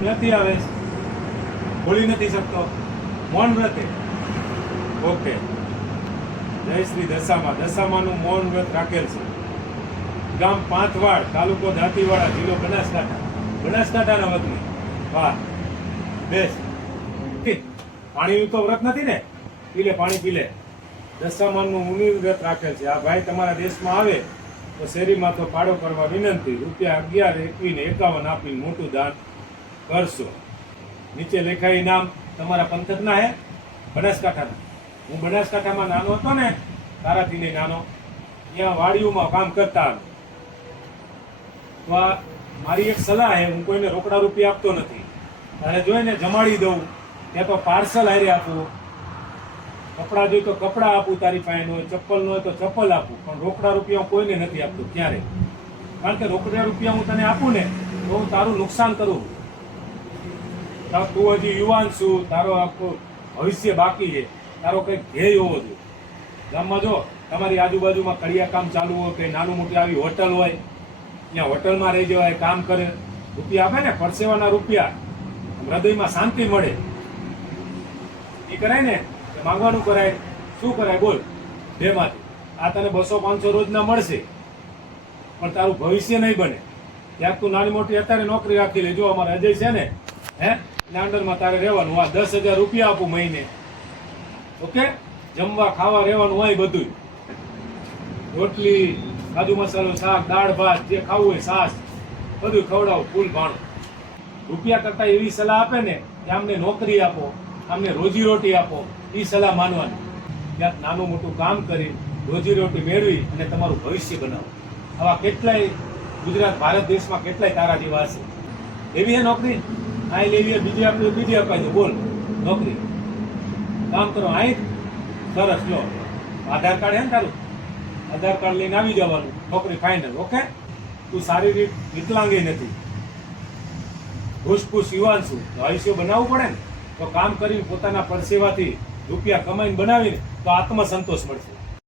ક્યાંથી આવે છે? બોલી નથી શકતો, મૌન વ્રતે. ઓકે, જય શ્રી દશામાનું મૌન વ્રત રાખેલ છે. ગામ પાંથવાડ, તાલુકો દાંતીવાડા, જિલ્લો બનાસકાંઠા. બનાસકાંઠાના વતની. વાહ, બેસ. પાણીનું તો વ્રત નથી ને? પીલે, પાણી પીલે. દશામાનું મુનિ વ્રત રાખેલ છે. આ ભાઈ તમારા દેશમાં આવે તો શેરીમાં તો પાડો કરવા વિનંતી. ₹1121.51 આપીને મોટું દાન કરશો. નીચે લેખાય નામ તમારા પંથકના હે? બનાસકાંઠાના. હું બનાસકાંઠામાં નાનો હતો ને, તારાથી ને નાનો, ત્યાં વાડીઓમાં કામ કરતા. તો આ મારી એક સલાહ છે, હું કોઈને રોકડા રૂપિયા આપતો નથી. તારે જોઈને જમાડી દઉં, ત્યાં તો પાર્સલ હારે આપું. કપડાં જોઈએ તો કપડાં આપું, તારી પાસે હોય ચપ્પલ ન હોય તો ચપ્પલ આપું, પણ રોકડા રૂપિયા હું કોઈને નથી આપતો ક્યારે. કારણ કે રોકડા રૂપિયા હું તને આપું ને તો હું તારું નુકસાન કરું. તું હજી યુવાન છું, તારો આખું ભવિષ્ય બાકી છે, તારો કંઈક ધ્યેય હોવો જોઈએ. ગામમાં જો તમારી આજુબાજુમાં કડિયા કામ ચાલુ હોય કે નાનું મોટી આવી હોટલ હોય, ત્યાં હોટલમાં રહી જવાય, કામ કરે, રૂપિયા આપે ને, પરસેવાના રૂપિયા, હૃદયમાં શાંતિ મળે. એ કરાય ને, માંગવાનું કરાય. શું કરાય બોલ? બેમાંથી આ તને 200-500 રોજના મળશે, પણ તારું ભવિષ્ય નહીં બને. ત્યાં તું નાની મોટી અત્યારે નોકરી રાખી લે. જો અમારે અજય છે ને, હે, અંડરમાં તારે રહેવાનું. આ 10,000 રૂપિયા આપું મહિને. ઓકે, જમવા ખાવા રહેવાનું હોય, બધું રોટલી, કાજુ મસાલો, શાક, દાળ ભાત, જે ખાવું હોય, છાશ, બધું ખવડાવું, ફૂલ ભાણું. રૂપિયા કરતા એવી સલાહ આપે ને કે આમને નોકરી આપો, આમને રોજીરોટી આપો, એ સલાહ માનવાની. ક્યાંક નાનું મોટું કામ કરી રોજીરોટી મેળવી અને તમારું ભવિષ્ય બનાવો. આવા કેટલાય ગુજરાત ભારત દેશમાં કેટલાય તારા જેવા હશે. એવી હે નોકરી? આ લેવી, બીજી આપી, બીજી અપાઈ દો. બોલ, નોકરી કામ કરો. અહીં સરસ. લો, આધાર કાર્ડ હે ને તારું? આધાર કાર્ડ લઈને આવી જવાનું, નોકરી ફાઇનલ. ઓકે, તું શારીરિક વિકલાંગી નથી, ઘૂસપૂસ યુવાન છું, તો આયુષ્ય બનાવવું પડે ને. તો કામ કરીને પોતાના પરસેવાથી રૂપિયા કમાઈને બનાવીને તો આત્મસંતોષ મળશે.